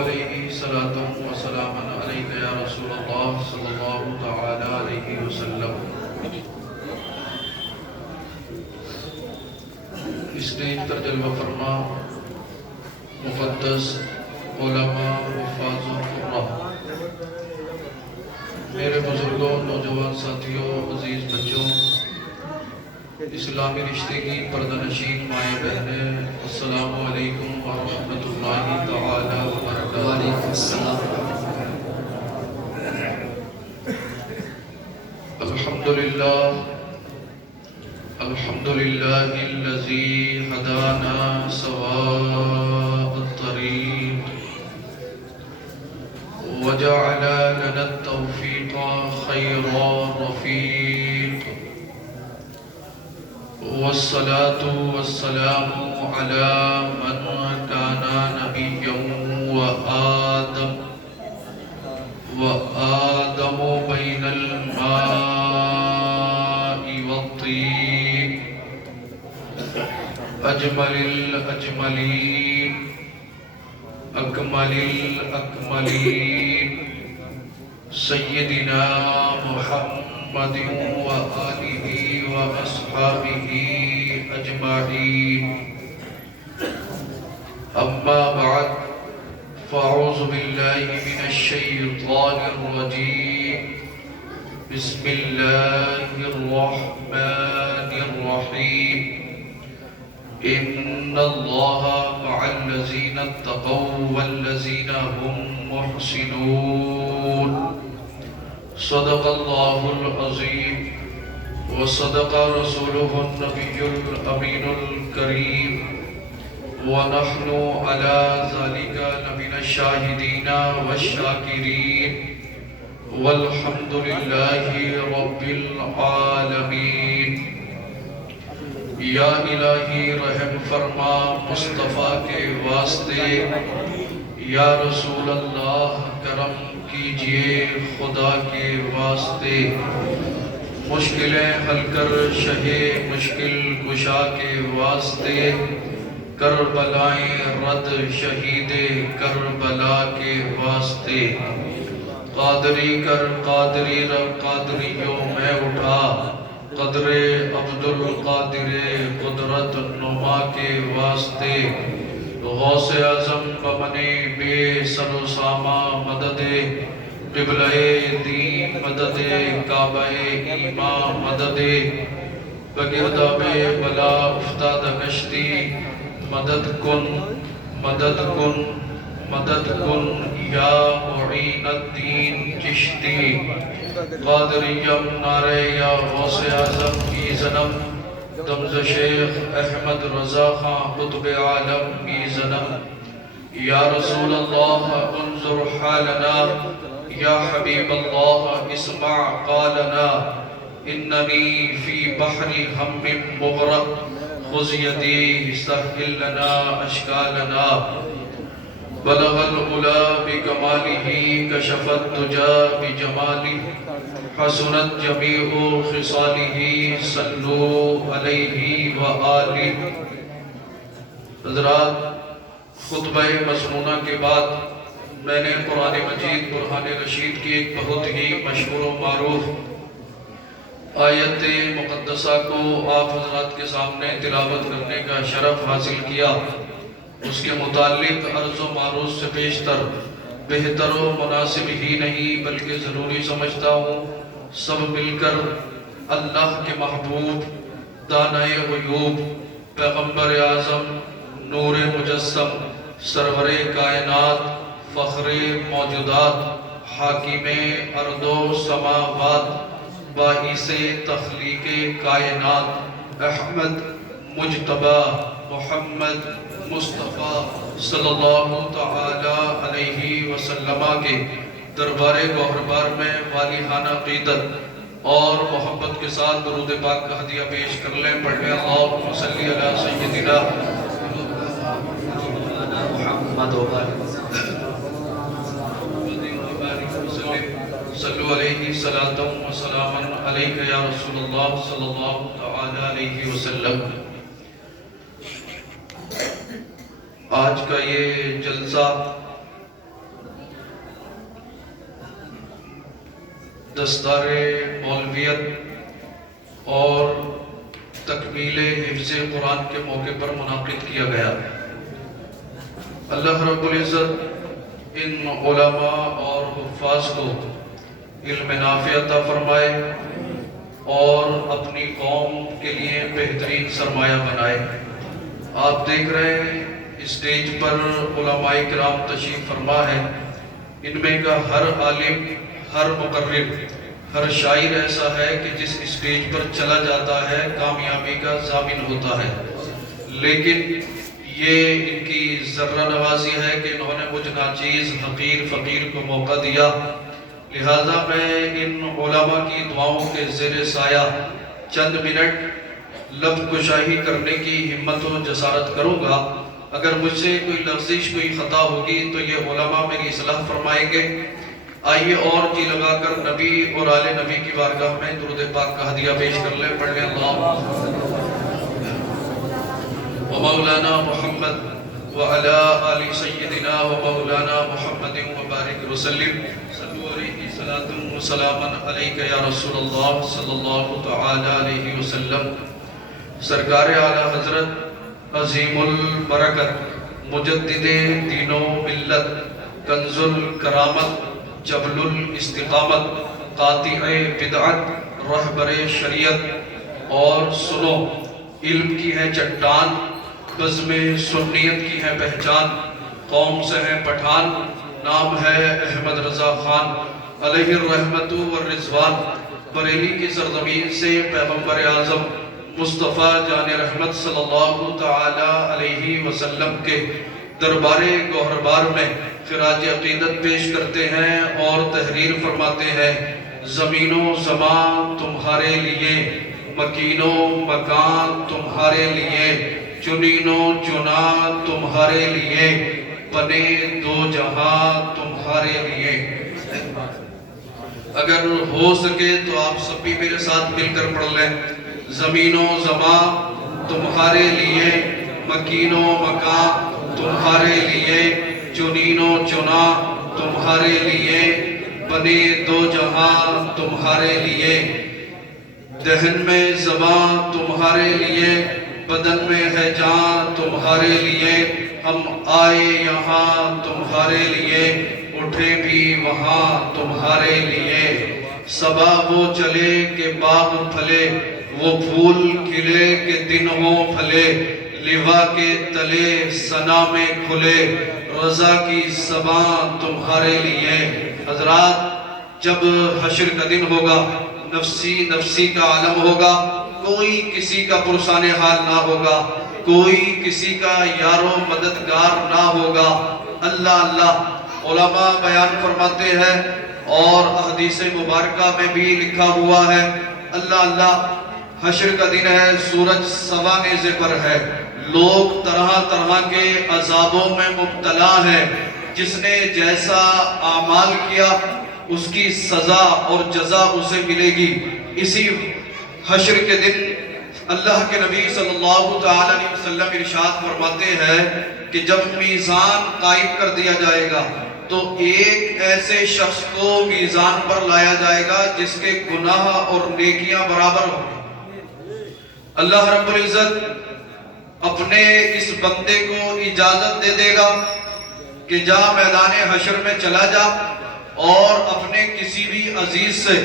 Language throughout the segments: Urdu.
علیہ صلاۃ و سلام علیک یا رسول اللہ صلی اللہ تعالی علیہ وسلم۔ اسٹیج پر جلوہ فرما مقدس علماء حفاظ و قراء، میرے بزرگوں، نوجوان ساتھیوں، عزیز بچوں، اسلامی رشتے کی پردہ نشین مائیں بہنیں، السلام علیکم ورحمۃ اللہ تعالی وبرکاتہ۔ وعلیکم السلام۔ الحمدللہ الذی ہدانا سواء الطریق وجعل لنا التوفیق خیر رفیق، والصلاة والسلام على من كان نبيا وآدم بين الماء والطين، أجمل الأجملين أكمل الأكملين، سيدنا محمد وآله وأصحابه أجمعين، أما بعد، فأعوذ بالله من الشيطان الرجيم، بسم الله الرحمن الرحيم، إن الله مع الذين اتقوا والذين هم محسنون، صدق الله العظيم وصدق رسوله النبي الأمين الكريم، ونحن على ذلك لمن الشاهدين والشاكرين، والحمد لله رب العالمین۔ یا الہی رحم فرما مصطفیٰ کے واسطے، یا رسول اللہ کرم کیجئے خدا کے واسطے، مشکلیں حل کر شہ مشکل کشا کے واسطے، کربلائیں رد شہید کربلا کے واسطے، قادری کر قادری رب قادریوں میں اٹھا، قدر عبد القادر قدرت نما کے واسطے، غوث اعظم بمن بے سر و ساما مدد، قبلہ دین مدد، کعبہ ایمان مدد، بگرداب بلا افتادہ کشتی، مدد کن مدد کن مدد کن یا معین الدین چشتی، قادریم نعرہ یا غوث اعظم کی زنم، دمز شیخ احمد رضا خان قطب عالم کی زنم، یا رسول اللہ انظر حالنا، یا حبیب اللہ اسمع قالنا، اننی فی بحر ہم مغرق، خذ یدی سہل لنا اشکالنا، بلغ العلا بکمالہ کشف الدجا بجمالہ، حسنت جمیع خصالہ صلو علیہ وآلہ۔ حضرات، خطبہ مسنونہ کے بعد میں نے قرآن مجید برہان رشید کی ایک بہت ہی مشہور و معروف آیت مقدسہ کو آپ حضرات کے سامنے تلاوت کرنے کا شرف حاصل کیا۔ اس کے متعلق عرض و معروض سے بیشتر بہتر و مناسب ہی نہیں بلکہ ضروری سمجھتا ہوں سب مل کر اللہ کے محبوب، دانۂ غیوب، پیغمبر اعظم، نور مجسم، سرور کائنات، فخر موجودات، حاکم ارض و سماوات، باعث تخلیق کائنات، احمد مجتبی محمد مصطفیٰ صلی اللہ تعالی علیہ وسلم کے دربار گوہربار میں والہانہ عقیدت اور محبت کے ساتھ درود پاک کا ہدیہ پیش کر لیں۔ پڑھیں اللہم صلی علی سیدنا محمد صلو علیہ صلاۃ و سلام علیک یا رسول اللہ صلی اللہ تعالی علیہ وسلم۔ آج کا یہ جلسہ دستار مولویت اور تکمیل حفظ قرآن کے موقع پر منعقد کیا گیا۔ اللہ رب العزت ان علماء اور حفاظ کو علم نافع عطا فرمائے اور اپنی قوم کے لیے بہترین سرمایہ بنائے۔ آپ دیکھ رہے ہیں اسٹیج پر علماء کرام تشریف فرما ہے، ان میں کا ہر عالم، ہر مقرر، ہر شاعر ایسا ہے کہ جس اسٹیج پر چلا جاتا ہے کامیابی کا ضامن ہوتا ہے، لیکن یہ ان کی ذرہ نوازی ہے کہ انہوں نے مجھ ناچیز حقیر فقیر کو موقع دیا، لہذا میں ان علماء کی دعاؤں کے زیر سایہ چند منٹ لب کشائی کرنے کی ہمت و جسارت کروں گا۔ اگر مجھ سے کوئی لفظش، کوئی خطا ہوگی تو یہ علماء میری اصلاح فرمائیں گے۔ آئیے اور جی لگا کر نبی اور آل نبی کی بارگاہ میں درود پاک کا ہدیہ پیش کر لیں، پڑھ لیں اللہ ومولانا محمد وعلى آل سیدنا ومولانا محمد وبارک وسلم صلو علیہ صلاة وسلاما علیک یا رسول اللہ صلی اللہ تعالی علیہ وسلم۔ سرکار اعلیٰ حضرت عظیم البرکت مجدد دین و ملت، کنز الکرامت، جبل الاستقامت، قاطع بدعت، رہبر شریعت، اور سنو علم کی ہے چٹان، بزم سنیت کی ہے پہچان، قوم سے ہے پٹھان، نام ہے احمد رضا خان علیہ الرحمت والرضوان۔ بریلی کی سرزمین سے پیغمبر اعظم مصطفیٰ جان رحمت صلی اللہ تعالی علیہ وسلم کے دربار گوہربار میں خراج عقیدت پیش کرتے ہیں اور تحریر فرماتے ہیں: زمین و زمان تمہارے لیے، مکین و مکان تمہارے لیے، چنین و چنا تمہارے لیے، بنے دو جہاں تمہارے لیے۔ اگر ہو سکے تو آپ سب بھی میرے ساتھ مل کر پڑھ لیں: زمین و زمان تمہارے لیے، مکین و مکان تمہارے لیے، چنین و چنا تمہارے لیے، بنے دو جہاں تمہارے لیے۔ دہن میں زبان تمہارے لیے، بدن میں ہے جان تمہارے لیے، ہم آئے یہاں تمہارے لیے، اٹھے بھی وہاں تمہارے لیے۔ صبا وہ چلے کہ باغ پھلے، وہ پھول کھلے کہ دن ہو پھلے، لوا کے تلے ثنا میں کھلے، رضا کی زبان تمہارے لیے۔ حضرات، جب حشر کا دن ہوگا، نفسی نفسی کا عالم ہوگا، کوئی کسی کا پرسان حال نہ ہوگا، کوئی کسی کا یار و مددگار نہ ہوگا۔ اللہ اللہ علماء بیان فرماتے ہیں اور احادیث مبارکہ میں بھی لکھا ہوا ہے، اللہ اللہ حشر کا دن ہے، سورج سوا نیزے پر ہے، لوگ طرح طرح کے عذابوں میں مبتلا ہیں، جس نے جیسا اعمال کیا اس کی سزا اور جزا اسے ملے گی۔ اسی حشر کے دن اللہ کے نبی صلی اللہ تعالی علیہ وسلم ارشاد فرماتے ہیں کہ جب میزان قائم کر دیا جائے گا تو ایک ایسے شخص کو میزان پر لایا جائے گا جس کے گناہ اور نیکیاں برابر ہوں گے۔ اللہ رب العزت اپنے اس بندے کو اجازت دے دے گا کہ جا میدان حشر میں چلا جا اور اپنے کسی بھی عزیز سے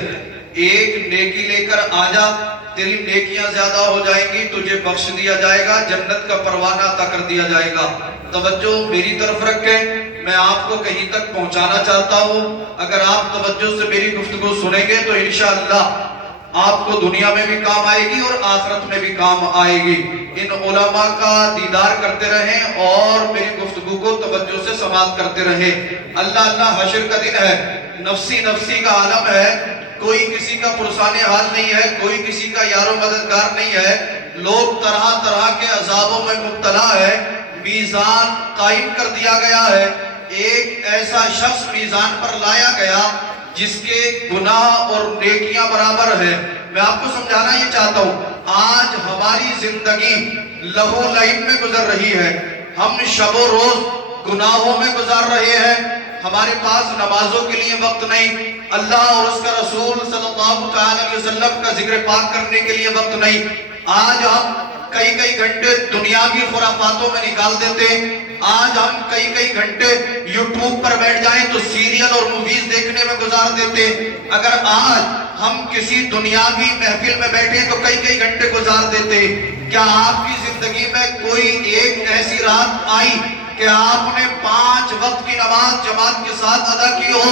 ایک نیکی لے کر آ جا، تیری نیکیاں زیادہ ہو جائیں گی، تجھے بخش دیا جائے گا، جنت کا پروانہ عطا کر دیا جائے گا۔ توجہ میری طرف رکھیں، میں آپ کو کہیں تک پہنچانا چاہتا ہوں۔ اگر آپ توجہ سے میری گفتگو سنیں گے تو انشاءاللہ آپ کو دنیا میں بھی کام آئے گی اور آخرت میں بھی کام آئے گی۔ ان علماء کا دیدار کرتے رہیں اور میری گفتگو کو توجہ سے سماعت کرتے رہیں۔ اللہ اللہ حشر کا دن ہے، نفسی نفسی کا عالم ہے، کوئی کسی کا پرسان حال نہیں ہے، کوئی کسی کا یار و مددگار نہیں ہے، لوگ طرح طرح کے عذابوں میں مبتلا ہے، میزان قائم کر دیا گیا ہے، ایک ایسا شخص میزان پر لایا گیا جس کے گناہ اور نیکیاں برابر ہیں۔ میں آپ کو سمجھانا یہ چاہتا ہوں، آج ہماری زندگی لہو لعب میں گزر رہی ہے، ہم شب و روز گناہوں میں گزار رہے ہیں، ہمارے پاس نمازوں کے لیے وقت نہیں، اللہ اور اس کا رسول صلی اللہ تعالی علیہ وسلم کا ذکر پاک کرنے کے لیے وقت نہیں. آج ہم کئی گھنٹے دنیاوی خرافاتوں میں نکال دیتے. آج ہم کئی گھنٹے یوٹیوب پر بیٹھ جائیں تو سیریل اور موویز دیکھنے میں گزار دیتے. اگر آج ہم کسی دنیاوی محفل میں بیٹھے تو کئی گھنٹے گزار دیتے. کیا آپ کی زندگی میں کوئی ایک ایسی رات آئی کہ آپ نے 5 وقت کی نماز جماعت کے ساتھ ادا کی ہو؟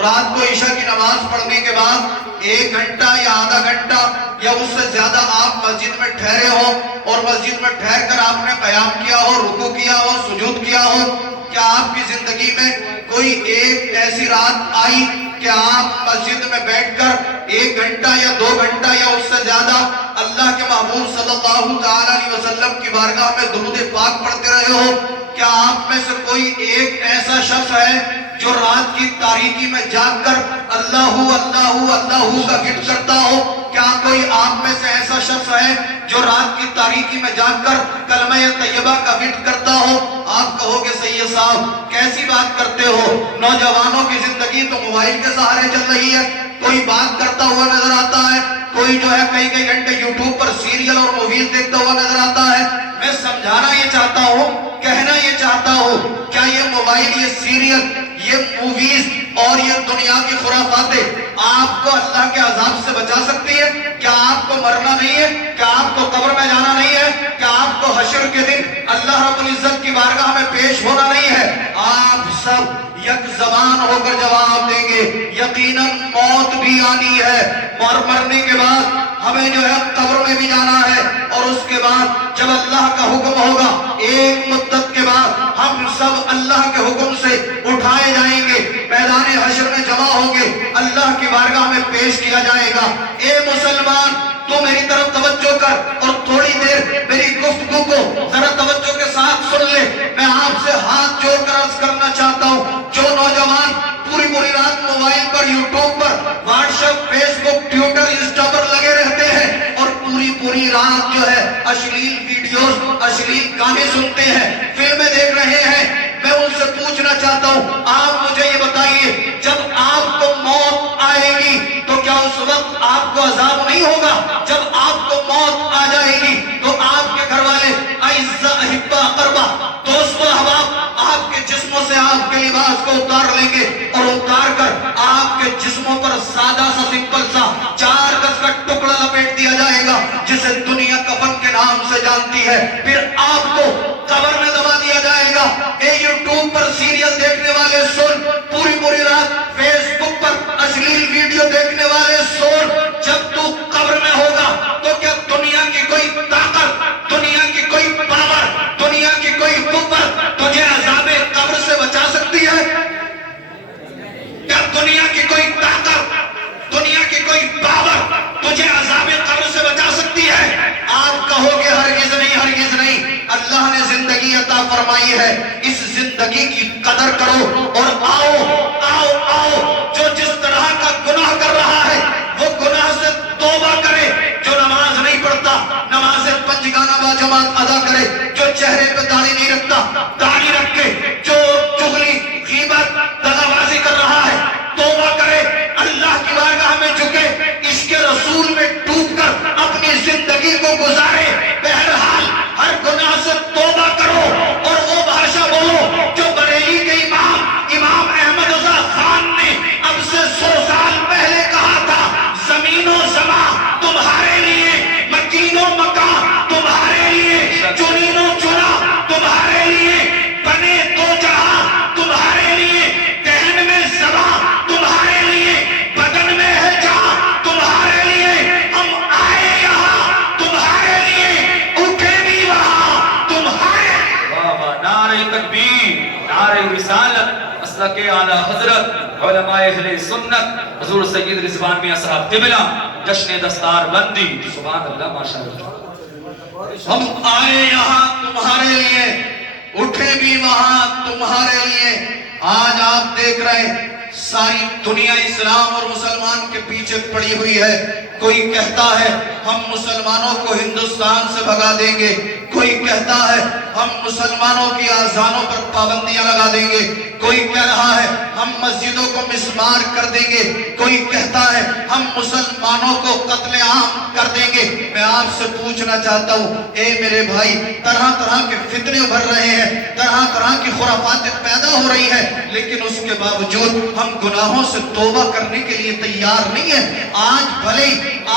رات کو عشاء کی نماز پڑھنے کے بعد 1 گھنٹہ یا آدھا گھنٹہ یا اس سے زیادہ آپ مسجد میں ٹھہرے ہو اور مسجد میں ٹھہر کر آپ نے قیام کیا ہو، رکوع کیا ہو، سجود کیا ہو. کیا آپ کی زندگی میں کوئی ایک ایسی رات آئی کہ آپ مسجد میں بیٹھ کر 1 گھنٹہ یا 2 گھنٹہ یا اس سے زیادہ اللہ کے محبوب صلی اللہ تعالی علیہ وسلم کی بارگاہ میں درود پاک پڑھتے رہے ہو؟ کیا آپ میں سے کوئی ایک ایسا شخص ہے جو رات کی تاریکی میں جاگ کر اللہ اللہ اللہ کا ذکر کرتا ہو؟ کیا کوئی آپ میں سے ایسا شخص ہے جو رات کی تاریکی میں جاگ کر کلمہ طیبہ کا ذکر کرتا ہو؟ آپ کہو گے سید صاحب کیسی بات کرتے ہو، نوجوانوں کی زندگی تو موبائل کے سہارے چل رہی ہے. کوئی بات کرتا ہوا نظر آتا ہے، کوئی جو ہے کئی گھنٹے یوٹیوب پر سیریل اور موویز دیکھتا ہوا نظر آتا ہے. میں سمجھانا یہ چاہتا ہوں، کہنا یہ چاہتا ہوں، کیا یہ موبائل، یہ سیریل، یہ موویز اور یہ دنیا کی خرافاتیں آپ کو اللہ کے عذاب سے بچا سکتی ہے؟ کیا آپ کو مرنا نہیں ہے؟ کیا آپ کو قبر میں جانا نہیں ہے؟ کیا آپ کو حشر کے دن اللہ رب العزت کی بارگاہ میں پیش ہونا نہیں ہے؟ آپ سب یک زبان ہو کر جواب دیں گے یقیناً موت بھی آنی ہے، اور مرنے کے بعد ہمیں جو ہے قبر میں بھی جانا ہے. اور اس کے بعد جب اللہ کا حکم ہوگا، ایک مدت کے بعد ہم سب اللہ کے حکم سے اٹھائے جائیں گے، میدان حشر میں جمع ہوں گے، اللہ کی بارگاہ میں پیش کیا جائے گا. اے مسلمان تو میری طرف توجہ کر اور تھوڑی دیر میری گفتگو کو ذرا توجہ کے ساتھ سن لے. میں آپ سے ہاتھ جوڑ کر عرض کرنا چاہتا ہوں، جو نوجوان پوری رات موبائل پر، یوٹیوب پر، واٹس ایپ، فیس بک، ٹویٹر، انسٹا پر لگے رہتے ہیں اور پوری رات جو ہے اشلیل ویڈیوز، اشلیل گانے سنتے ہیں، فلمیں دیکھ رہے ہیں، میں ان سے پوچھنا چاہتا ہوں، آپ مجھے یہ بتائیے جب آپ کو موت آئے گی تو کیا اس وقت آپ کو عذاب نہیں ہوگا؟ جب آپ کو موت آ جائے گی تو آپ کے گھر والے اعزاء، احبا، اقربا، دوست و احباب آپ کے جسموں سے آپ کے لباس کو اتار لیں گے اور اتار کر آپ کے جسموں پر سادہ سا سمپل سا 4 گز کا ٹکڑا لپیٹ دیا جائے گا جسے دنیا کفن کے نام سے جانتی ہے. پھر آپ کو قبر میں دبا دیا جائے گا. اے یوٹیوب پر سیریل دیکھنے والے سن، پوری رات فیس بک پر اشلیل ویڈیو دیکھنے والے سن، جب تو قبر میں ہوگا تو کیا دنیا کی کوئی طاقت، دنیا کی کوئی پاور، دنیا کی کوئی قوت تجھے عذاب قبر سے بچا سکتی ہے؟ کیا دنیا کی کوئی طاقت، دنیا کی کوئی پاور تجھے عذاب قبر سے بچا سکتی ہے؟ آپ کہو گے ہرگز نہیں، ہرگز نہیں. اللہ نے زندگی عطا فرمائی ہے، اس زندگی کی قدر کرو اور آؤ جو جس طرح کا گناہ کر رہا ہے وہ گناہ سے توبہ کرے. جو نماز نہیں پڑھتا نماز 5 گانا با جماعت ادا کرے. جو چہرے پہ داڑھی نہیں رکھتا داڑھی رکھے. جو چغلی، غیبت، دغابازی کر رہا ہے توبہ کرے. اللہ کی بارگاہ میں جھکے، عشق رسول میں ڈوب کر اپنی زندگی کو گزارے. بہرحال ہر گناہ سے توبہ کرو اور وہ بھاشا بولو جو بریلی کے امام احمد رضا خان نے اب سے 100 سال پہلے کہا تھا. زمین و زمان تمہارے لیے، مکین و مکان تمہارے لیے، چنین و چنا تمہارے لیے، بنے دو جہاں تمہارے لیے، دہن میں زبان تمہارے لیے، بدن میں ہے جہاں تمہارے لیے. ہم آئے یہاں تمہارے لیے، اٹھے بھی وہاں تمہارے. نعرہ تکبیر، نعرہ رسالت، مسلک اعلیٰ حضرت علماء اہل سنت حضور سید رضوان میاں صاحب قبلہ، جشن دستار بندی. سبحان اللہ، ماشاءاللہ. ہم آئے یہاں تمہارے لیے، اٹھے بھی وہاں تمہارے لیے. آج آپ دیکھ رہے ہیں ساری دنیا اسلام اور مسلمان کے پیچھے پڑی ہوئی ہے. کوئی کہتا ہے ہم مسلمانوں کو ہندوستان سے بھگا دیں گے، کوئی کہتا ہے ہم مسلمانوں کی آذانوں پر پابندیاں لگا دیں گے، کوئی کہہ رہا ہے ہم مسجدوں کو مسمار کر دیں گے، کوئی کہتا ہے ہم مسلمانوں کو قتل عام کر دیں گے۔ میں آپ سے پوچھنا چاہتا ہوں اے میرے بھائی، طرح طرح کے فتنے ابھر رہے ہیں، طرح طرح کی خرافات پیدا ہو رہی ہیں، لیکن اس کے باوجود ہم گناہوں سے توبہ کرنے کے لیے تیار نہیں ہیں۔ آج بھلے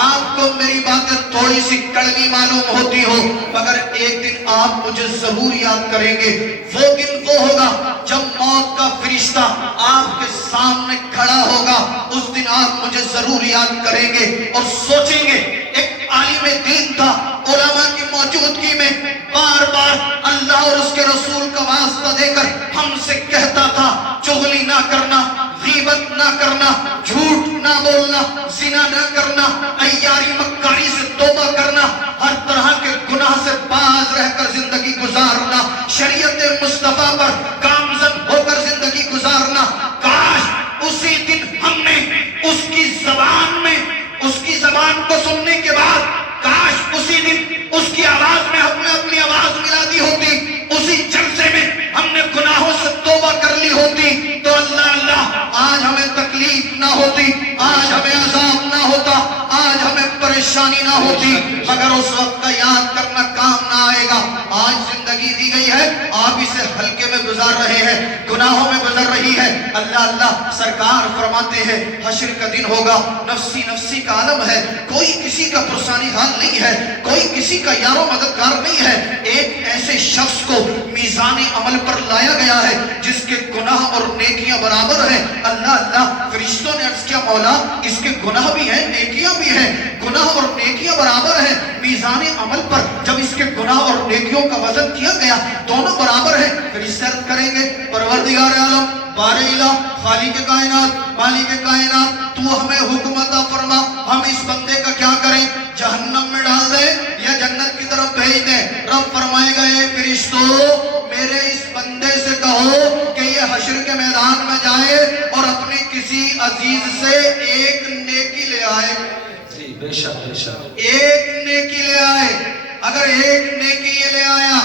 آپ کو میری باتیں تھوڑی سی کڑوی معلوم ہوتی ہو، مگر ایک دن آپ مجھے ضرور یاد کریں گے۔ وہ دن وہ ہوگا جب موت کا فرشتہ آپ کے سامنے کھڑا ہوگا، اس دن آپ مجھے ضرور یاد کریں گے اور سوچیں گے ایک عالم دین تھا، علماء کی موجودگی میں بار بار اللہ اور اس کے رسول کا واسطہ دے کر ہم سے کہتا تھا چغلی نہ کرنا، غیبت نہ کرنا، جھوٹ نہ بولنا، زنا نہ کرنا، عیاری مکاری سے توبہ کرنا، ہر طرح کے گناہ سے باز رہ کر زندگی گزارنا، شریعت مصطفیٰ پر گامزن ہو کر زندگی گزارنا۔ کاش اسی دن ہم نے اس کی زبان کو سننے کے بعد، کاش اسی دن اس کی آواز میں ہم نے اپنی آواز ملا دی ہوتی، اسی جلسے میں ہم نے گناہوں سے توبہ کر لی ہوتی، تو اللہ اللہ آج ہمیں تکلیف نہ ہوتی، آج ہمیں عذاب نہ ہوتا، آج ہمیں پریشانی نہ ہوتی، مگر اس وقت کا یاد کرنا کام نہ آئے گا۔ آج زندگی دی گئی ہے، آپ اسے ہلکے میں گزار رہے ہیں، گناہوں میں گزر رہی ہے۔ اللہ اللہ سرکار فرماتے ہیں حشر کا دن ہوگا، نفسی نفسی کا عالم ہے، کوئی کسی کا پرسانی حال نہیں ہے، کوئی کسی کا یار و مددگار نہیں ہے۔ ایک ایسے شخص کو میزان عمل پر لایا گیا ہے جس کے گناہ اور نیکیاں برابر ہیں۔ اللہ اللہ فرشتوں نے عرض کیا مولا اس کے گناہ بھی ہیں نیکیاں بھی ہیں، گناہ اور نیکیاں برابر ہیں۔ میزان عمل پر جب اس کے گناہ اور نیکیوں کا وزن کیا گیا دونوں برابر ہیں، پھر اس سے عرض کریں گے پروردگار عالم بارے الہ خالق کائنات مالک کائنات تو ہمیں حکم عطا فرما، ہم اس بندے کا کیا کریں؟ جہنم میں ڈال دیں یا جنت کی طرف بھیج دیں؟ رب فرمائے گا اے فرشتوں میرے اس بندے سے کہو کہ یہ حشر کے میدان میں جائے اور اپنے کسی عزیز سے ایک نیکی لے آئے۔ جی بے شک بے شک، ایک نیکی لے آئے، اگر ایک نیکی یہ لے آیا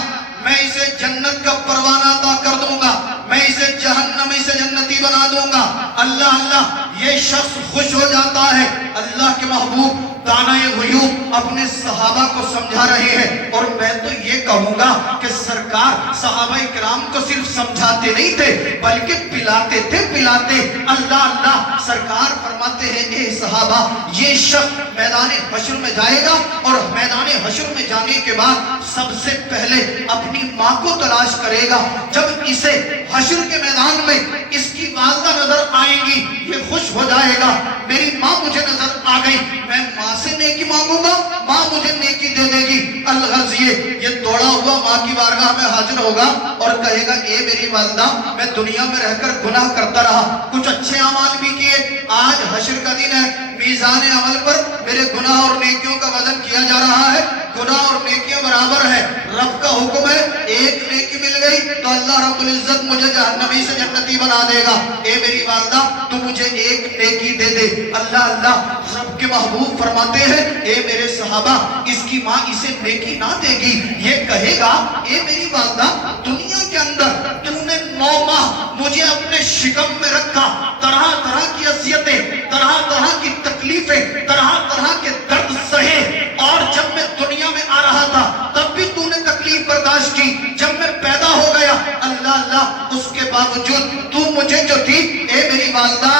میں اسے جنت کا پروانہ عطا کر دوں گا، میں اسے جہنمی سے جنتی بنا دوں گا۔ اللہ اللہ یہ شخص خوش ہو جاتا ہے۔ اللہ کے محبوب دانۂ غیوب اپنے صحابہ کو سمجھا رہے ہیں، اور میں تو یہ کہوں گا کہ سرکار صحابہ کرام کو صرف سمجھاتے نہیں تھے بلکہ پلاتے تھے پلاتے۔ اللہ اللہ سرکار فرماتے ہیں اے صحابہ یہ شخص میدان حشر میں جائے گا، اور میدان حشر میں جانے کے بعد سب سے پہلے اپنی ماں کو تلاش کرے گا۔ جب اسے حشر کے میدان میں اس کی والدہ نظر آئیں گی یہ خوش ہو جائے گا، میری ماں مجھے نظر آ گئی، میں ماں سے نیکی مانگوں گا، ماں مجھے نیکی دے دے گی۔ الغرض یہ دوڑا ہوا ماں کی بارگاہ میں حاضر ہوگا اور کہے گا اے میری والدہ میں دنیا میں رہ کر گناہ کرتا رہا، کچھ اچھے اعمال بھی کیے، آج حشر کا دن ہے، میزان عمل پر میرے گناہ اور نیکیوں کا وزن کیا جا رہا ہے، گناہ اور نیکیاں برابر ہیں۔ رب کا حکم ہے ایک نیکی مل گئی تو اللہ رب العزت مجھے جہنمی سے جنتی بنا دے گا، اے میری والدہ تو مجھے ایک نیکی دے دے۔ اللہ اللہ رب کے محبوب فرماتے ہیں اے میرے صحابہ اس کی ماں اسے نیکی نہ دے گی، یہ کہے گا اے میری والدہ دنیا کے اندر تم نے 9 ماہ مجھے اپنے شکم میں رکھا، طرح طرح کی اذیتیں، طرح طرح کی تکلیفیں، طرح طرح کے درد سہے، اور جب میں دنیا میں آ رہا تھا تب بھی تو نے تکلیف برداشت کی، جب میں پیدا ہو گیا اللہ اللہ اس کے باوجود تو مجھے جو تھی اے میری والدہ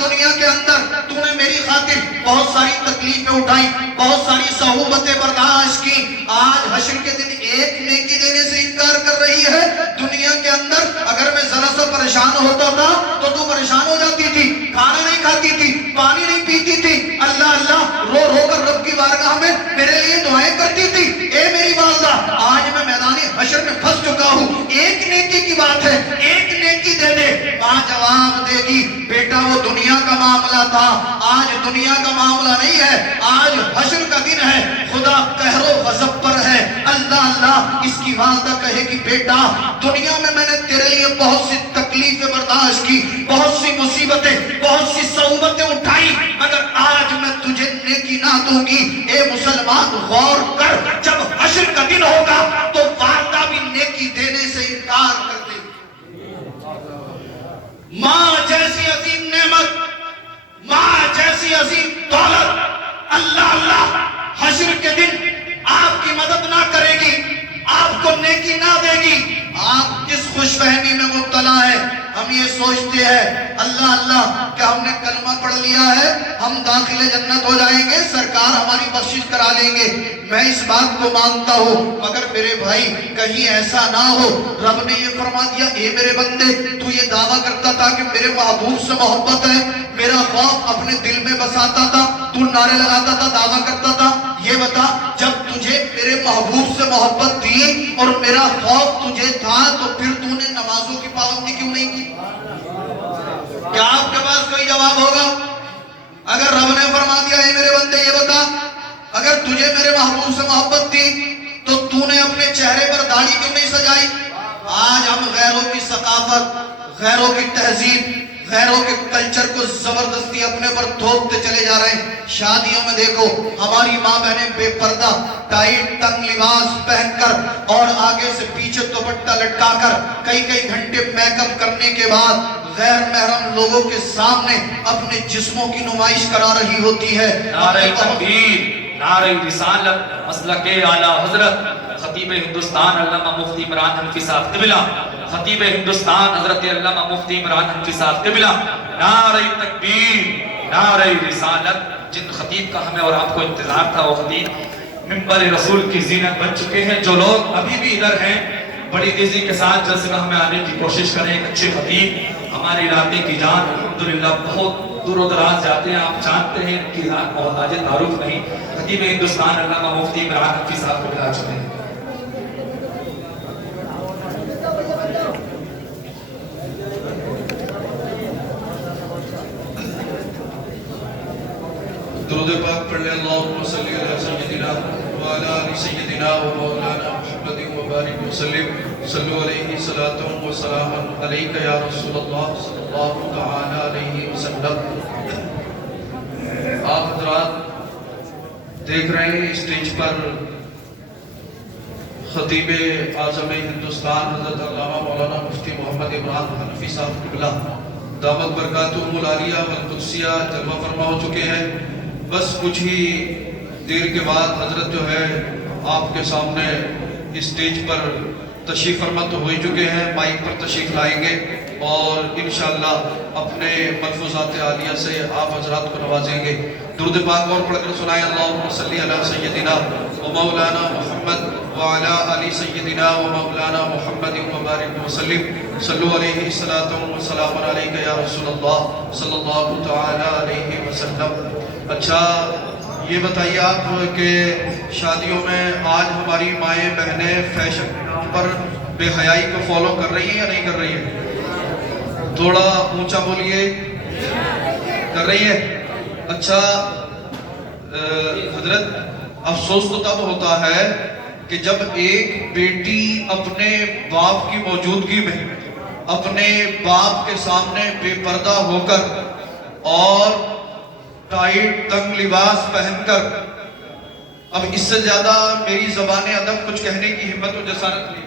دنیا کے اندر تو نے میری خاطر بہت ساری تکلیفیں اٹھائی، بہت ساری صعوبتیں برداشت کی، آج حشر کے دن ایک نیکی دینے سے انکار کر رہی ہے۔ دنیا کے اندر اگر میں ذرا سا پریشان ہوتا تھا تو پریشان ہو جاتی تھی، کھانا نہیں کھاتی تھی، پانی نہیں پیتی تھی، اللہ اللہ رو رو کر رب کی بارگاہ میں میرے لیے دعائیں کرتی تھی۔ اے میری والدہ آج میں میدان حشر میں پھنس چکا ہوں، ایک نیکی کی بات ہے، ایک نیکی دے دے۔ جواب دے گی بیٹا وہ دنیا کا معاملہ تھا، آج دنیا کا معاملہ نہیں ہے، آج حشر کا دن ہے، خدا قہر و غضب پر ہے۔ اللہ اللہ اس کی والدہ کہے گی بیٹا دنیا میں نے تیرے لیے بہت سی تکلیفیں برداشت کی، بہت سی مصیبتیں، بہت سی صعوبتیں اٹھائی، مگر آج میں تجھے نیکی نہ دوں گی۔ اے مسلمان غور کر، جب حشر کا دن ہوگا تو والدہ بھی نیکی دینے سے انکار کر دے گی۔ ماں جیسی عظیم نعمت، ماں جیسی عظیم دولت، اللہ اللہ حشر کے دن آپ کی مدد نہ کرے گی، آپ کو نیکی نہ دے گی۔ آپ کس خوش فہمی میں مبتلا ہے؟ ہم یہ سوچتے ہیں اللہ اللہ کہ ہم نے کلمہ پڑھ لیا ہے، ہم داخل جنت ہو جائیں گے، سرکار ہماری بخشش کرا لیں گے۔ میں اس بات کو مانتا ہوں، مگر میرے بھائی کہیں ایسا نہ ہو رب نے یہ فرما دیا اے میرے بندے تو یہ دعویٰ کرتا تھا کہ میرے محبوب سے محبت ہے، میرا خوف اپنے دل میں بساتا تھا، تو نعرے لگاتا تھا، دعویٰ کرتا تھا، یہ بتا جب تجھے میرے محبوب سے محبت تھی اور میرا خوف تجھے تھا تو پھر تو نے نمازوں کی پابندی کیوں نہیں کی؟ کیا آپ کے پاس کوئی جواب ہوگا؟ اگر رب نے فرما دیا اے میرے بندے یہ بتا اگر تجھے میرے محبوب سے محبت تھی تو تو نے اپنے چہرے پر داڑھی کیوں نہیں سجائی؟ آج ہم غیروں کی ثقافت، غیروں کی تہذیب، غیروں کے کلچر کو زبردستی اپنے پر تھوپتے چلے جا رہے ہیں۔ شادیوں میں دیکھو ہماری ماں بہنیں بے پردہ ٹائٹ تنگ لباس پہن کر اور آگے سے پیچھے دوپٹہ لٹکا کر کئی کئی گھنٹے میک اپ کرنے کے بعد غیر محرم لوگوں کے سامنے اپنے جسموں کی نمائش کرا رہی ہوتی ہے۔ نعرہ تکبیر، نعرہ رسالت، مسلک اعلی حضرت خطیب ہندوستان علامہ مفتی عمران حنفی صاحب قبلہ، خطیب ہندوستان حضرت علامہ مفتی عمران حنفی صاحب قبلہ، نعرہ تکبیر، نعرہ رسالت۔ جن خطیب کا ہمیں اور آپ کو انتظار تھا وہ خطیب منبر رسول کی زینت بن چکے ہیں۔ جو لوگ ابھی بھی ادھر ہیں بڑی تیزی کے ساتھ جلسہ میں آنے کی کوشش کریں۔ ایک اچھے خطیب ہمارے علاقے کی جان الحمدللہ بہت دور و دراز جاتے ہیں، آپ جانتے ہیں ان کی ذات محتاج تعارف نہیں، خطیب ہندوستان علامہ مفتی عمران حنفی صاحب کو بلا چکے ہیں۔ درود پاک پڑھ لیں اللہم صلی علی سیدنا وعلی آل سیدنا و مولانا محمد و بارک وسلم صلو علیہ صلاۃ و سلام علیک یا رسول اللہ صلی اللہ تعالی علیہ وسلم۔ آپ حضرات دیکھ رہے ہیں اسٹیج پر خطیب اعظم ہندوستان حضرت علامہ مولانا مفتی محمد عمران حنفی صاحب قبلہ دامت برکاتہم العالیہ والقدسیہ جلوہ فرما ہو چکے ہیں۔ بس کچھ ہی دیر کے بعد حضرت جو ہے آپ کے سامنے اسٹیج پر تشریف فرما تو ہو ہی چکے ہیں، مائک پر تشریف لائیں گے اور انشاءاللہ اپنے ملفوظات عالیہ سے آپ حضرات کو نوازیں گے۔ درود پاک اور پڑھ کر سنائیں اللہم صلی علی سیدنا و مولانا محمد وعلی آل سیدنا و مولانا محمد و بارک وسلم صلو علیہ السلام علیک یا رسول اللہ صلی اللہ تعالی علیہ وسلم۔ اچھا یہ بتائیے آپ کہ شادیوں میں آج ہماری مائیں بہنیں فیشن کے نام پر بے حیائی کو فالو کر رہی ہیں یا نہیں کر رہی ہیں؟ تھوڑا اونچا بولیے، کر رہی ہیں؟ اچھا حضرت افسوس تو تب ہوتا ہے کہ جب ایک بیٹی اپنے باپ کی موجودگی میں اپنے باپ کے سامنے بے پردہ ہو کر اور ٹائٹ تنگ لباس پہن کر، اب اس سے زیادہ میری زبان ادب کچھ کہنے کی ہمت و جسارت نہیں،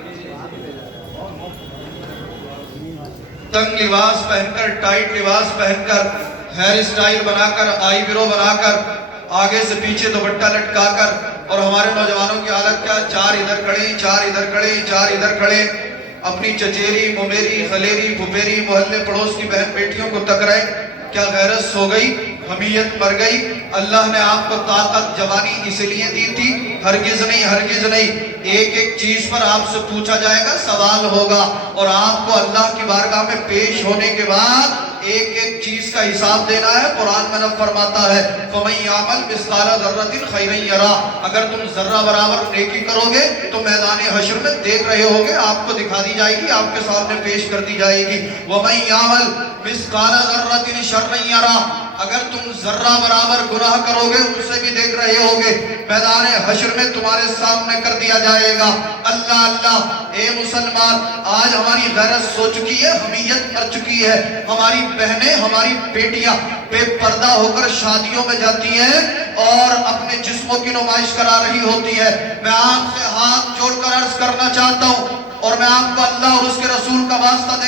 تنگ لباس پہن کر، ٹائٹ لباس پہن کر، ہیئر اسٹائل بنا کر، آئی برو بنا کر، آگے سے پیچھے دوپٹہ لٹکا کر، اور ہمارے نوجوانوں کی حالت کیا، چار ادھر کھڑے، چار ادھر کھڑے، چار ادھر کھڑے، اپنی چچیری، ممیری، خلیری، پھپھیری، محلے پڑوس کی بہن بیٹیوں کو تک رہے۔ کیا غیرت سو گئی، حمیت مر گئی؟ اللہ نے آپ کو طاقت جوانی اس لیے دی تھی؟ ہرگز نہیں، ہرگز نہیں۔ ایک ایک چیز پر آپ سے پوچھا جائے گا، سوال ہوگا، اور آپ کو اللہ کی بارگاہ میں پیش ہونے کے بعد ایک ایک چیز کا حساب دینا ہے. قرآن میں رب فرماتا ہے فَمَن يَعْمَلْ مِثْقَالَ ذَرَّةٍ خَيْرًا يَرَهُ، اگر تم ذرہ برابر نیکی کرو گے تو میدان حشر میں دیکھ رہے ہوگے، آپ کو دکھا دی جائے گی، آپ کے سامنے پیش کر دی جائے گی. وَمَن يَعْمَلْ مِثْقَالَ ذَرَّةٍ شَرًّا يَرَهُ، اگر تم ذرہ برابر گناہ کرو گے اسے بھی دیکھ رہے ہوگے، میدان حشر میں تمہارے سامنے کر دیا جائے گا. اللہ اللہ، اے مسلمان، آج ہماری غیرت سو چکی ہے، حمیت مر چکی ہے. ہماری بہنیں، ہماری بیٹیاں بے پردہ ہو کر شادیوں میں جاتی ہیں اور اپنے جسموں کی نمائش کرا رہی ہوتی ہے. میں آپ سے ہاتھ جوڑ کر عرض کرنا چاہتا ہوں، اور میں آپ کو اللہ اور اس کے رسول کا واسطہ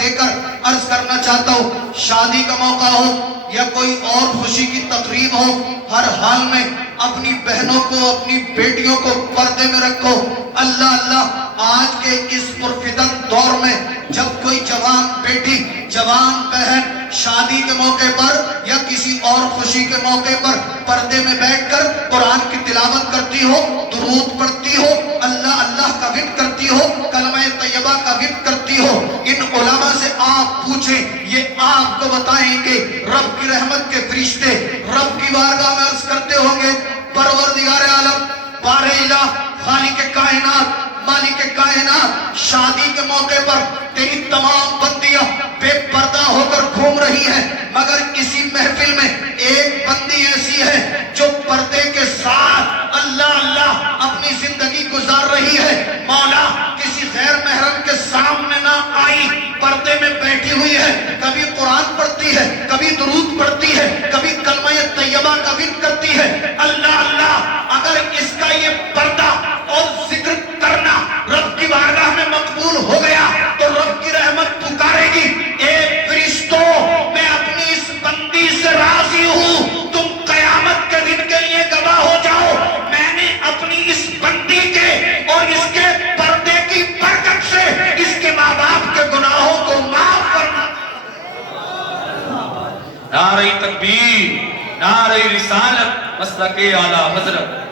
دے کر عرض کرنا چاہتا ہوں، شادی کا موقع ہو یا کوئی اور خوشی کی تقریب ہو، ہر حال میں اپنی بہنوں کو، اپنی بیٹیوں کو پردے میں رکھو. اللہ اللہ، آج کے اس پرفتن دور میں جب کوئی جوان بیٹی، جوان بہن شادی کے موقع پر یا کسی اور خوشی کے موقع پر پردے میں بیٹھ کر قرآن کی تلاوت کرتی ہو، درود پڑھتی ہو، اللہ اللہ کا ذکر کرتی ہو، کلمہ طیبہ کا ذکر کرتی ہو، ان علماء سے آپ پوچھیں، یہ آپ کو بتائیں گے رب کی رحمت کے فرشتے رب کی بارگاہ میں عرض کرتے ہوں گے، پروردگار عالم، بارِ الہ، خالق کائنات، مالک کائنات، شادی کے موقع پر تیری تمام بندیاں بے پردہ ہو کر گھوم رہی ہیں، مگر اسی محفل میں ایک بندی ایسی ہے جو پردے کے ساتھ اللہ اللہ اپنی زندگی گزار رہی ہے. مولا، کسی غیر محرم کے سامنے نہ آئی، پردے میں بیٹھی ہوئی ہے، کبھی قرآن پڑھتی ہے، کبھی درود پڑھتی ہے، کبھی کلمہ طیبہ کا ذکر کرتی ہے. اللہ اللہ، اگر اس کا یہ پردہ اور ذکر کرنا رب کی بارگاہ میں مقبول ہو گیا تو رب کی رحمت پکارے گی، اے فرشتوں، میں اپنی اس بندی سے راضی ہوں، تم قیامت کے دن کے لیے گواہ ہو جاؤ، میں نے اپنی اس بندی کے اور اس کے پردے کی برکت سے اس کے ماں باپ کے گناہوں کو معاف کرنا. نعرہ تکبیر، نعرہ رسالت، مسلک اعلیٰ حضرت.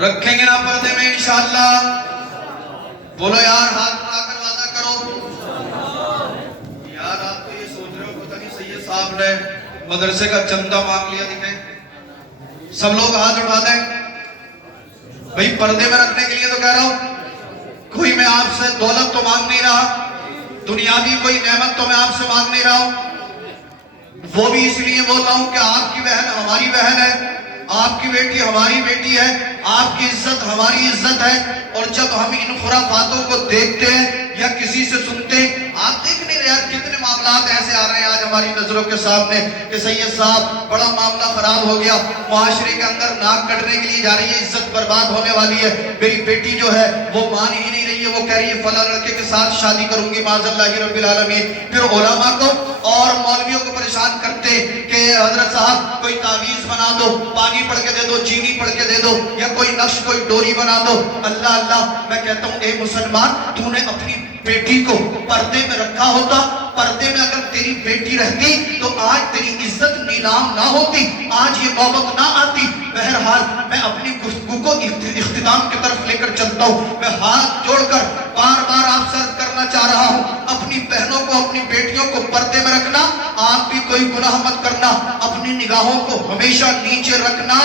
رکھیں گے نا پردے میں انشاءاللہ؟ بولو یار، ہاتھ اٹھا کر وعدہ کرو. یار آپ تو یہ سوچ رہے ہو پتہ نہیں سید صاحب نے مدرسے کا چندہ مانگ لیا. دکھیں سب لوگ ہاتھ اٹھا دیں بھئی، پردے میں رکھنے کے لیے تو کہہ رہا ہوں. کوئی میں آپ سے دولت تو مانگ نہیں رہا، دنیاوی کوئی نعمت تو میں آپ سے مانگ نہیں رہا ہوں. وہ بھی اس لیے بول رہا ہوں کہ آپ کی بہن ہماری بہن ہے، آپ کی بیٹی ہماری بیٹی ہے، آپ کی عزت ہماری عزت ہے. اور جب ہم ان خرافاتوں کو دیکھتے ہیں یا کسی سے سنتے ہیں، آپ دیکھ نہیں رہے کتنے معاملات ایسے آ رہے ہیں آج ہماری نظروں کے سامنے کہ سید صاحب بڑا معاملہ خراب ہو گیا، معاشرے کے اندر ناک کٹنے کے لیے جا رہی ہے، عزت برباد ہونے والی ہے، میری بیٹی جو ہے وہ مان ہی نہیں رہی ہے، وہ کہہ رہی ہے فلاں لڑکے کے ساتھ شادی کروں گی معاذ اللہ رب العالمین. پھر علماء کو اور مولویوں کو پریشان کرتے کہ حضرت صاحب کوئی تعویذ بنا دو، پانی پڑھ کے دے دو، چینی پڑھ کے دے دو، یا کوئی نقش، کوئی ڈوری بنا دو. اللہ اللہ، میں کہتا ہوں اے مسلمان، تو نے اپنی بیٹی کو پردے میں رکھا ہوتا، پردے میں اگر تیری بیٹی رہتی تو آج تیری عزت نیلام نہ ہوتی، آج یہ نوبت نہ آتی. بہرحال میں اپنی گفتگو کو اختتام کی طرف لے کر چلتا ہوں. میں ہاتھ جوڑ کر بار بار آپ سے عرض کرنا چاہ رہا ہوں، اپنی بہنوں کو، اپنی بیٹیوں کو پردے میں رکھنا. آپ بھی کوئی گناہ مت کرنا، اپنی نگاہوں کو ہمیشہ نیچے رکھنا،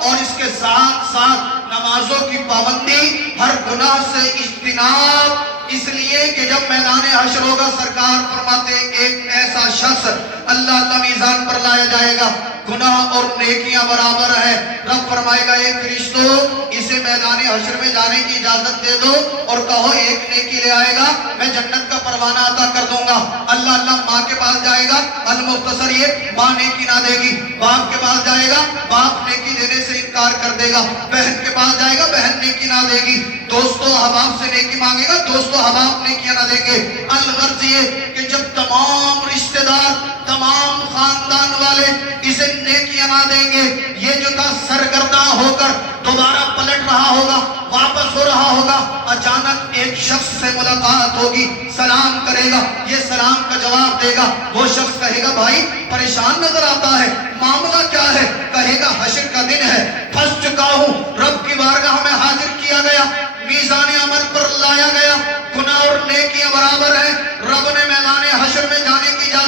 اور اس کے ساتھ ساتھ نمازوں کی پابندی، ہر گناہ سے اجتناب. اس لیے کہ جب میدان حشر ہوگا سرکار فرماتے ہیں ایک ایسا شخص اللہ اللہ میزان پر لایا جائے گا، گناہ اور نیکیاں برابر ہیں. رب فرمائے گا اے فرشتوں، اسے میدان حشر میں جانے کی اجازت دے دو اور کہو ایک نیکی لے آئے گا، میں جنت کا پروانہ عطا کر دوں گا. اللہ اللہ ماں کے پاس جائے گا، المختصر یہ ماں نیکی نہ دے گی. باپ کے پاس جائے گا، باپ نیکی دینے سے انکار کر دے گا. بہن کے پاس جائے گا، بہن نیکی نہ دے گی. دوستو احباب سے نیکی مانگے گا، دوستو احباب نیکیاں نہ دیں گے. الغرض یہ کہ جب تمام رشتہ دار، تمام خاندان والے اسے نیکیاں نہ دیں گے، یہ جو تھا سرگرداں ہو کر دوبارہ پلٹ رہا ہوگا، واپس ہو رہا ہوگا، اچانک ایک شخص سے ملاقات ہوگی، سلام کرے گا، یہ سلام کا جواب دے گا. وہ شخص کہے گا بھائی پریشان نظر آتا ہے، معاملہ کیا ہے؟ کہے گا حشر کا دن ہے، پھنس چکا ہوں، رب کی بارگاہ میں حاضر کیا گیا، میزان عمل پر لایا گیا، گناہ اور نیکیاں برابر ہیں، رب نے میدان حشر میں جانے کی اجازت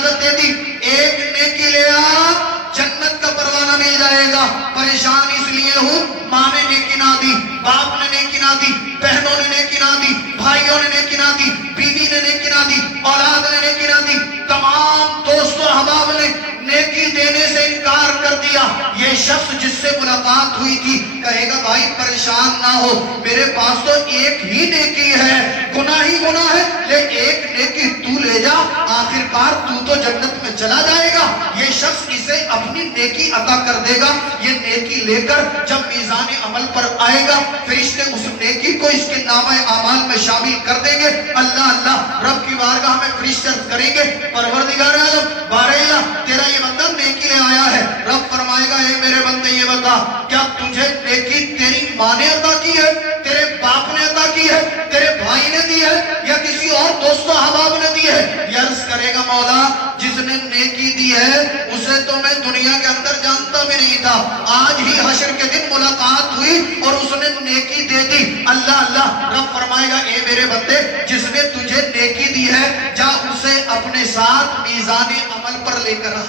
تمام دوست و احباب نے نیکی دینے سے انکار کر دیا. یہ شخص جس سے ملاقات ہوئی تھی کہے گا بھائی پریشان نہ ہو, میرے پاس تو ایک ہی نیکی ہے, گناہ ہی گناہ ہے, لے ایک نیکی تو لے جا, آخر کار تو جنت میں چلا جائے گا. یہ شخص اسے اپنی نیکی عطا کر دے گا. یہ نیکی لے کر جب میزان عمل پر آئے گا, فرشتے اس نیکی کو اس کے نامہ اعمال میں شامل کر دیں گے. اللہ اللہ رب کی بارگاہ میں فرشتے کریں گے, پروردگار عالم بارے تیرا یہ بندہ نیکی لے آیا ہے. رب فرمائے گا اے میرے بندے یہ بتا, کیا تجھے نیکی تیری ماں نے عطا کی ہے, تیرے باپ نے عطا کی ہے, تیرے بھائی نے دی ہے, یا کسی اور دوست و احباب نے دی ہے؟ یہ عرض کرے گا مولا جس نے نیکی دی ہے اسے تو میں دنیا کے اندر جانتا بھی نہیں تھا, آج ہی حشر کے دن ملاقات ہوئی اور اس نے نیکی دے دی. اللہ اللہ رب فرمائے گا اے میرے بندے جس نے تجھے نیکی دی ہے جا اسے اپنے ساتھ میزان عمل پر لے کر آ,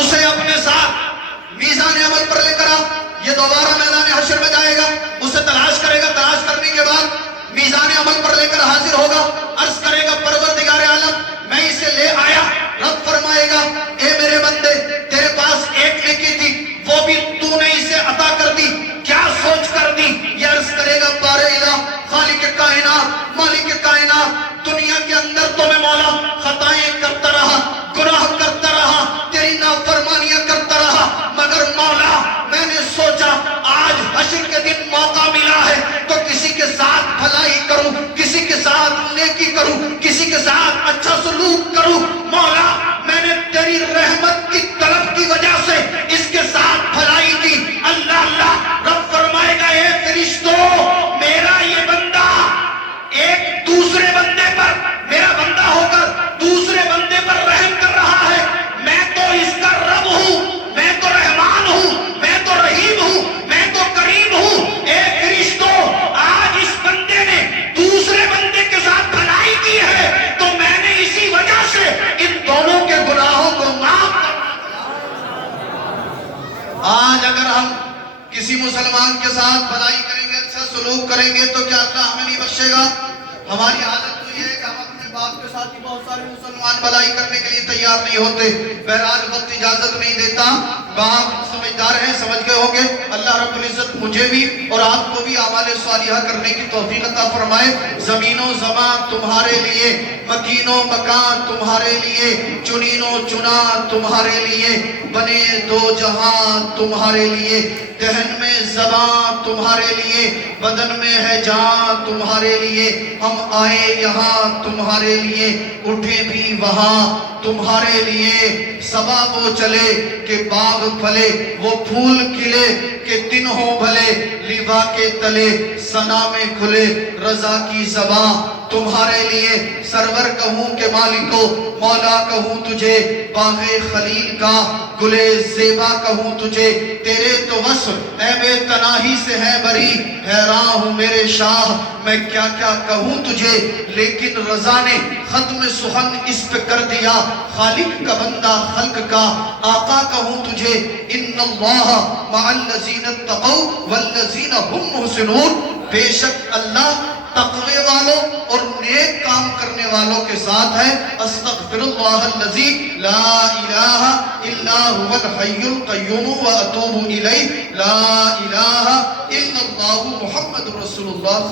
اسے اپنے ساتھ میزان عمل پر لے کر آ. یہ دوبارہ میدان حشر میں جائے گا, اسے تلاش کرے گا, تلاش کرنے کے بعد میزان عمل پر لے کر حاضر ہوگا. عرض کرے گا پروردگار عالم میں اسے لے آیا. رب فرمائے گا اے میرے بندے تیرے پاس ایک نیکی تھی, وہ بھی تو نے اسے عطا کر دی, کیا سوچ کر دی؟ یہ عرض کرے گا بارے الہ خالق کائنات مالک کائنات, دنیا کے اندر تو میں مولا خطائیں کرتا رہا, گناہ کرتا رہا, تیری نافرمانیاں کرتا رہا, مگر مولا میں نے سوچا آج حشر کے دن موقع ملا ہے تو کسی کے ساتھ بھلائی کروں, کسی کے ساتھ نیکی کروں, کسی کے ساتھ اچھا سلوک کروں. مولا میں نے تیری رحمت کی طلب کی وجہ سے اس کے ساتھ بھلائی کی. اللہ اللہ رب فرمائے گا اے فرشتوں میرا یہ بندہ ایک دوسرے بندے پر, میرا بندہ ہو کر دوسرے بندے پر رحم کر رہا ہے. میں تو اس کا رب ہوں, میں تو رحمان ہوں, میں تو رحیم ہوں, میں تو کریم ہوں. اے فرشتوں آج اس بندے نے دوسرے بندے کے ساتھ بھلائی کی ہے تو میں نے اسی وجہ سے ان دونوں کے گناہوں کو معاف کر. آج اگر ہم کسی مسلمان کے ساتھ بھلائی کریں گے, اچھا سلوک کریں گے تو کیا اللہ ہمیں نہیں بخشے گا؟ ہماری عادت تو یہ ہے کہ ہم اپنے باپ کے ساتھ ہی بہت سارے مسلمان بھلائی کرنے کے لیے تیار نہیں ہوتے. بہرحال وقت اجازت نہیں دیتا, باپ سمجھدار ہیں, سمجھ گئے ہوں گے. اللہ رب العزت مجھے بھی اور آپ کو بھی اعمال صالحہ کرنے کی توفیق عطا فرمائے. زمین و زمان تمہارے لیے, مکین و مکان تمہارے لیے, چنین و چنا تمہارے لیے, بنے دو جہاں تمہارے لیے, دہن میں زبان تمہارے لیے, بدن میں ہے جان تمہارے لیے. ہم آئے یہاں تمہارے لیے, اٹھے بھی وہاں تمہارے لیے. صبا وہ چلے کہ باغ پھلے, وہ پھول کھلے کہ دن ہو بھلے, لیوا کے تلے ثنا میں کھلے رضا کی زبان تمہارے لیے. سرور کہوں کہ مالکو مولا کہوں تجھے, باغ خلیل کا گلے زیبا کہوں تجھے. تیرے تو وصف اے بے تناہی سے ہے بری, حیران ہوں میرے شاہ میں کیا کیا کہوں تجھے. لیکن رضا نے ختم سخن اس پہ کر دیا, خالق کا بندہ خلق کا آقا کہوں تجھے. ان اللہ مع الذین اتقوا والذین هم محسنون, بے شک اللہ تقوی والوں اور نیک کام کرنے والوں کے ساتھ ہے. استغفر اللہ الذی لا الہ الا هو الحی القیوم واتوب الیہ. لا الہ الا اللہ محمد رسول اللہ.